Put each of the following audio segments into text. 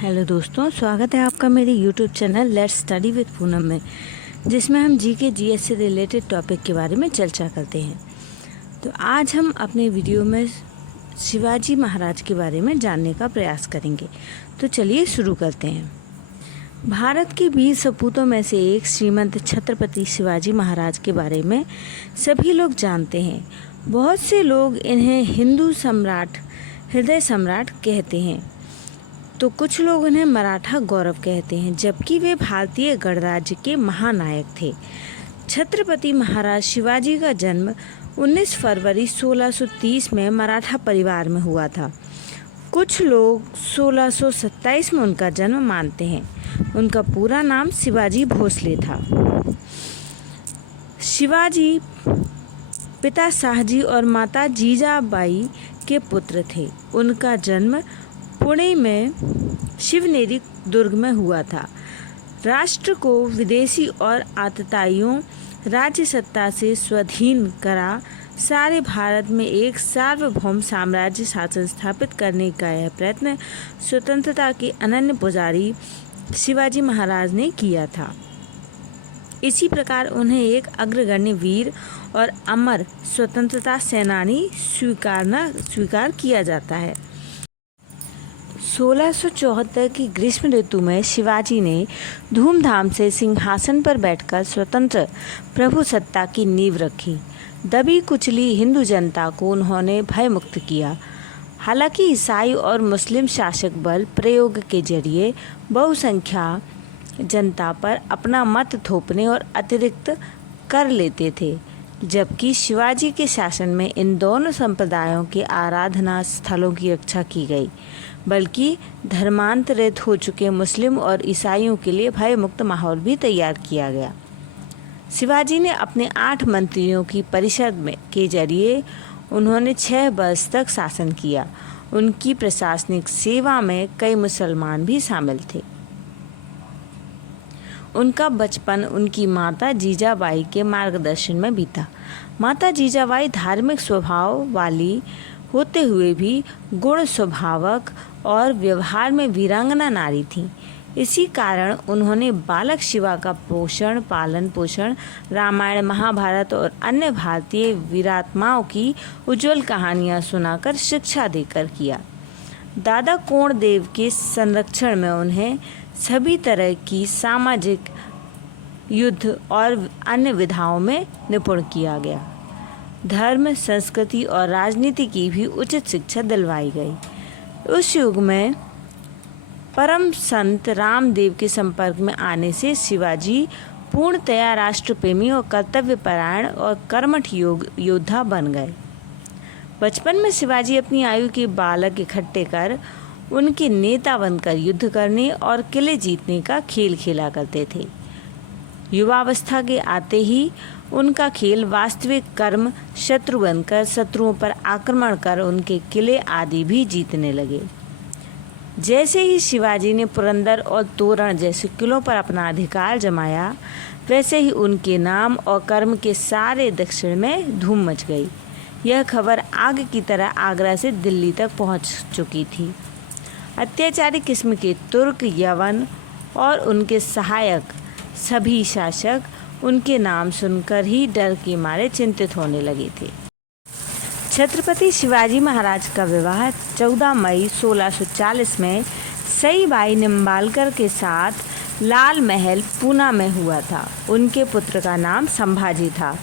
Hello दोस्तों, स्वागत है आपका मेरे YouTube channel let's study with Poonam में, जिसमें हम जीके जीएस से रिलेटेड टॉपिक के बारे में चर्चा करते हैं। तो आज हम अपने वीडियो में शिवाजी महाराज के बारे में जानने का प्रयास करेंगे। तो चलिए शुरू करते हैं। भारत के 20 सपूतों में से एक श्रीमंत छत्रपति शिवाजी महाराज के बारे में सभी लोग जानते हैं। बहुत से लोग इन्हें हिंदू सम्राट, हृदय सम्राट कहते हैं, तो कुछ लोग उन्हें मराठा गौरव कहते हैं, जबकि वे भारतीय गणराज्य के महानायक थे। छत्रपति महाराज शिवाजी का जन्म 19 फरवरी 1630 में मराठा परिवार में हुआ था। कुछ लोग 1627 में उनका जन्म मानते हैं। उनका पूरा नाम शिवाजी भोसले था। शिवाजी पिता शाहजी और माता जीजाबाई के पुत्र थे। उनका जन्म पुणे में शिवनेरी दुर्ग में हुआ था। राष्ट्र को विदेशी और आतताइयों राज्य सत्ता से स्वाधीन करा सारे भारत में एक सार्वभौम साम्राज्य शासन स्थापित करने का यह प्रयत्न स्वतंत्रता के अनन्य पुजारी शिवाजी महाराज ने किया था। इसी प्रकार उन्हें एक अग्रगण्य वीर और अमर स्वतंत्रता सेनानी स्वीकार किया जाता है। 1674 की ग्रीष्म ऋतु में शिवाजी ने धूमधाम से सिंहासन पर बैठकर स्वतंत्र प्रभु सत्ता की नींव रखी। दबी कुचली हिंदू जनता को उन्होंने भयमुक्त किया। हालांकि ईसाई और मुस्लिम शासक बल प्रयोग के जरिए बहुसंख्या जनता पर अपना मत थोपने और अतिरिक्त कर लेते थे, जबकि शिवाजी के शासन में इन दोनों संप्रदायों के आराधना स्थलों की रक्षा की गई, बल्कि धर्मांतरित हो चुके मुस्लिम और ईसाइयों के लिए भयमुक्त माहौल भी तैयार किया गया। शिवाजी ने अपने 8 मंत्रियों की परिषद के जरिए उन्होंने 6 वर्ष तक शासन किया। उनकी प्रशासनिक सेवा में कई मुसलमान भी शामिल थे। उनका बचपन उनकी माता जीजाबाई के मार्गदर्शन में बीता। माता जीजाबाई धार्मिक स्वभाव वाली होते हुए भी गुण स्वभावक और व्यवहार में वीरांगना नारी थीं। इसी कारण उन्होंने बालक शिवा का पालन पोषण रामायण, महाभारत और अन्य भारतीय वीरात्माओं की उज्जवल कहानियाँ सुनाकर शिक्षा देकर किया। दादा कोणदेव के संरक्षण में उन्हें सभी तरह की सामाजिक, युद्ध और अन्य विधाओं में निपुण किया गया। धर्म, संस्कृति और राजनीति की भी उचित शिक्षा दिलवाई गई। उस युग में परम संत रामदेव के संपर्क में आने से शिवाजी पूर्णतया राष्ट्रप्रेमी और कर्तव्यपरायण और कर्मठ योद्धा बन गए। बचपन में शिवाजी अपनी आयु के बालक इकट्ठे कर उनके नेता बनकर युद्ध करने और किले जीतने का खेल खेला करते थे। युवावस्था के आते ही उनका खेल वास्तविक कर्म शत्रु बनकर शत्रुओं पर आक्रमण कर उनके किले आदि भी जीतने लगे। जैसे ही शिवाजी ने पुरंदर और तोरण जैसे किलों पर अपना अधिकार जमाया, वैसे ही उनके नाम और कर्म के सारे दक्षिण में धूम मच गई। यह खबर आग की तरह आगरा से दिल्ली तक पहुंच चुकी थी। अत्याचारी किस्म के तुर्क, यवन और उनके सहायक सभी शासक उनके नाम सुनकर ही डर के मारे चिंतित होने लगे थे। छत्रपति शिवाजी महाराज का विवाह 14 मई 1640 में सईबाई निम्बालकर के साथ लाल महल, पूना में हुआ था। उनके पुत्र का नाम संभाजी था।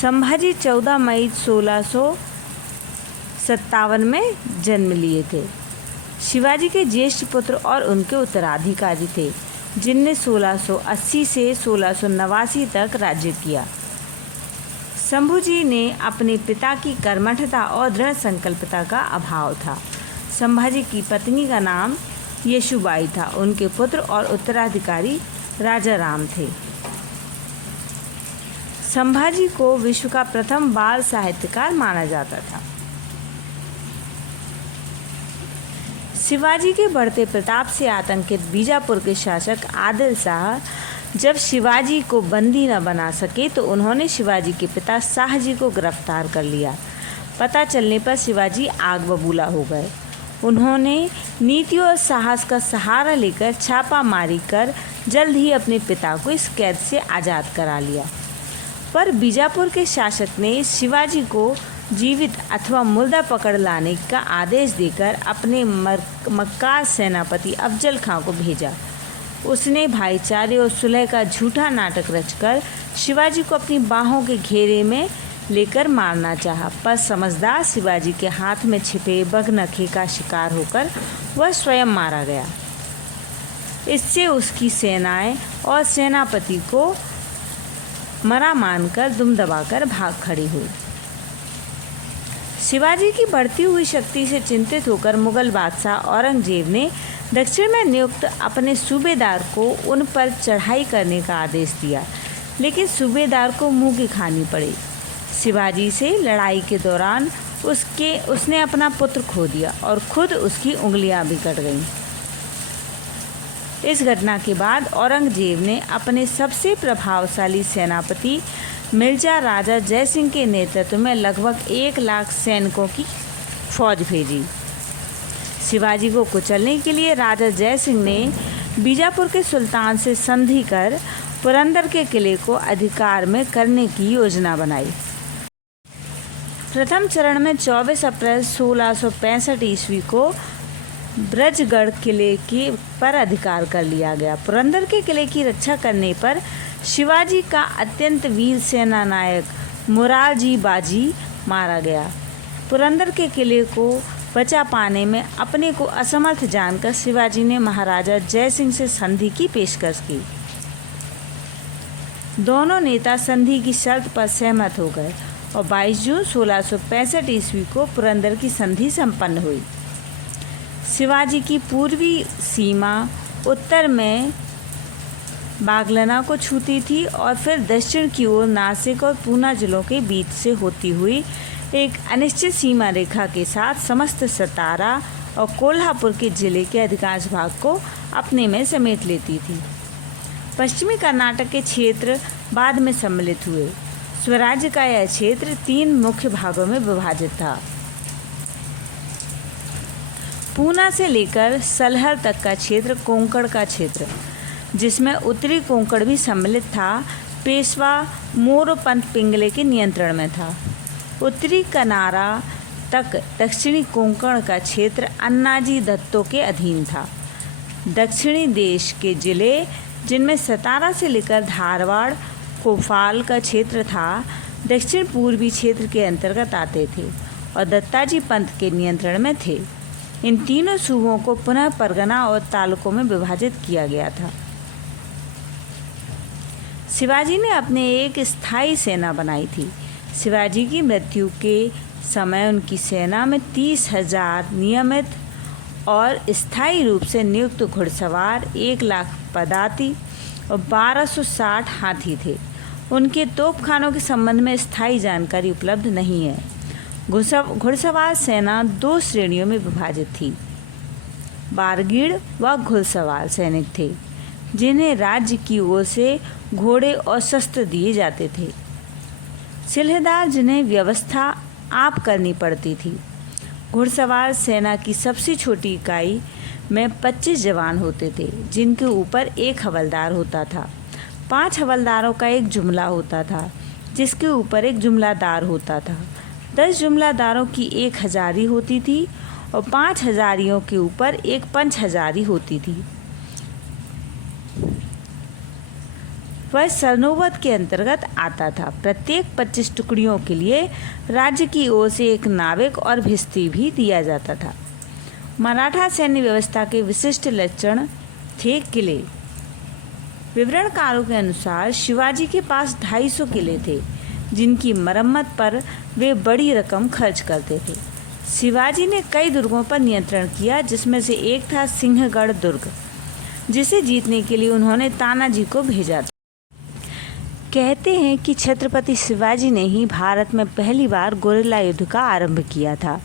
संभाजी 14 मई 1657 में जन्म लिए थे। शिवाजी के ज्येष्ठ पुत्र और उनके उत्तराधिकारी थे, जिनने 1680 से 1689 तक राज्य किया। शंभूजी ने अपने पिता की कर्मठता और दृढ़ संकल्पता का अभाव था। संभाजी की पत्नी का नाम येशुबाई था। उनके पुत्र और उत्तराधिकारी राजा राम थे। संभाजी को विश्व का प्रथम बाल साहित्यकार माना जाता था। शिवाजी के बढ़ते प्रताप से आतंकित बीजापुर के शासक आदिल शाह जब शिवाजी को बंदी न बना सके तो उन्होंने शिवाजी के पिता शाहजी को गिरफ्तार कर लिया। पता चलने पर शिवाजी आग बबूला हो गए। उन्होंने नीति और साहस का सहारा लेकर छापामारी कर जल्द ही अपने पिता को इस कैद से आज़ाद करा लिया। पर बीजापुर के शासक ने शिवाजी को जीवित अथवा मुर्दा पकड़ लाने का आदेश देकर अपने मक्कार सेनापति अफजल खां को भेजा। उसने भाईचारे और सुलह का झूठा नाटक रचकर शिवाजी को अपनी बाहों के घेरे में लेकर मारना चाहा, पर समझदार शिवाजी के हाथ में छिपे बगनखे का शिकार होकर वह स्वयं मारा गया। इससे उसकी सेनाएं और सेनापति को मरा मानकर दुम दबाकर भाग खड़ी हुई। शिवाजी की बढ़ती हुई शक्ति से चिंतित होकर मुगल बादशाह औरंगजेब ने दक्षिण में नियुक्त अपने सूबेदार को उन पर चढ़ाई करने का आदेश दिया, लेकिन सूबेदार को मुंह की खानी पड़ी। शिवाजी से लड़ाई के दौरान उसने अपना पुत्र खो दिया और खुद उसकी उंगलियां भी कट गईं। इस घटना के बाद औरंगजेब ने अपने सबसे प्रभावशाली सेनापति मिर्जा राजा जयसिंह के नेतृत्व में लगभग 1 लाख सैनिकों की फौज भेजी। शिवाजी को कुचलने के लिए राजा जयसिंह ने बीजापुर के सुल्तान से संधि कर पुरंदर के किले को अधिकार में करने की योजना बनाई। प्रथम चरण में 24 अप्रैल 1665 ईस्वी को ब्रजगढ़ किले के पर अधिकार कर लिया गया। पुरंदर के किले की रक्षा करने पर शिवाजी का अत्यंत वीर सेनानायक मुरारजी बाजी मारा गया। पुरंदर के किले को बचा पाने में अपने को असमर्थ जानकर शिवाजी ने महाराजा जयसिंह से संधि की पेशकश की। दोनों नेता संधि की शर्त पर सहमत हो गए और 22 जून 1665 ईस्वी को पुरंदर की संधि संपन्न हुई। शिवाजी की पूर्वी सीमा उत्तर में बागलना को छूती थी और फिर दक्षिण की ओर नासिक और पूना जिलों के बीच से होती हुई एक अनिश्चित सीमा रेखा के साथ समस्त सतारा और कोल्हापुर के जिले के अधिकांश भाग को अपने में समेट लेती थी। पश्चिमी कर्नाटक के क्षेत्र बाद में सम्मिलित हुए। स्वराज्य का यह क्षेत्र 3 मुख्य भागों में विभाजित था। पूना से लेकर सलहर तक का क्षेत्र कोंकण का क्षेत्र, जिसमें उत्तरी कोंकण भी सम्मिलित था, पेशवा मोरोपंत पिंगले के नियंत्रण में था। उत्तरी कनारा तक दक्षिणी कोंकण का क्षेत्र अन्नाजी दत्तों के अधीन था। दक्षिणी देश के जिले, जिनमें सतारा से लेकर धारवाड़ कोफाल का क्षेत्र था, दक्षिण पूर्वी क्षेत्र के अंतर्गत आते थे और दत्ताजी पंत के नियंत्रण में थे। इन तीनों सूबों को पुनः परगना और तालुकों में विभाजित किया गया था। शिवाजी ने अपने एक स्थायी सेना बनाई थी। शिवाजी की मृत्यु के समय उनकी सेना में 30,000 नियमित और स्थायी रूप से नियुक्त घुड़सवार, 1 लाख पदाती और 1260 हाथी थे। उनके तोपखानों के संबंध में स्थायी जानकारी उपलब्ध नहीं है। घुड़सवार सेना 2 श्रेणियों में विभाजित थी। बारगीड़ व घुड़सवार सैनिक थे, जिन्हें राज्य की ओर से घोड़े और शस्त्र दिए जाते थे। सिलहदार, जिन्हें व्यवस्था आप करनी पड़ती थी। घुड़सवार सेना की सबसे छोटी इकाई में 25 जवान होते थे, जिनके ऊपर 1 हवलदार होता था। 5 हवलदारों का एक जुमला होता था, जिसके ऊपर एक जुमलादार होता था। 10 जुमलादारों की 1 हजारी होती थी और 5 हजारियों के ऊपर एक पंच हजारी होती थी। वह सरनोबत के अंतर्गत आता था। प्रत्येक 25 टुकड़ियों के लिए राज्य की ओर से एक नाविक और भिस्ती भी दिया जाता था। मराठा सैन्य व्यवस्था के विशिष्ट लक्षण थे किले। विवरणकारों के अनुसार शिवाजी के पास 250 किले थे, जिनकी मरम्मत पर वे बड़ी रकम खर्च करते थे। शिवाजी ने कई दुर्गों पर नियंत्रण किया, जिसमें से एक था सिंहगढ़ दुर्ग, जिसे जीतने के लिए उन्होंने तानाजी को भेजा था। कहते हैं कि छत्रपति शिवाजी ने ही भारत में पहली बार गुरिल्ला युद्ध का आरंभ किया था।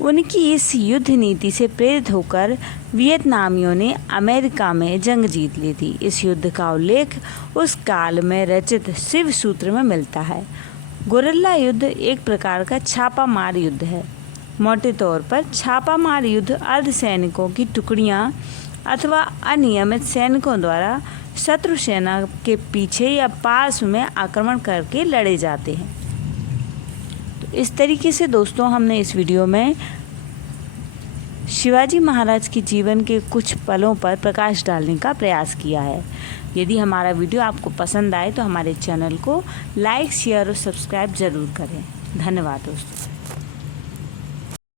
उनकी इस युद्ध नीति से प्रेरित होकर वियतनामियों ने अमेरिका में जंग जीत ली थी। इस युद्ध का उल्लेख उस काल में रचित शिव सूत्र में मिलता है। गुरिल्ला युद्ध एक प्रकार का छापा मार युद्ध है। मोटे तौर पर छापामार युद्ध अर्धसैनिकों की टुकड़ियां अथवा अनियमित सैनिकों द्वारा शत्रु सेना के पीछे या पास में आक्रमण करके लड़े जाते हैं। तो इस तरीके से दोस्तों हमने इस वीडियो में शिवाजी महाराज के जीवन के कुछ पलों पर प्रकाश डालने का प्रयास किया है। यदि हमारा वीडियो आपको पसंद आए तो हमारे चैनल को लाइक, शेयर और सब्सक्राइब ज़रूर करें। धन्यवाद दोस्तों।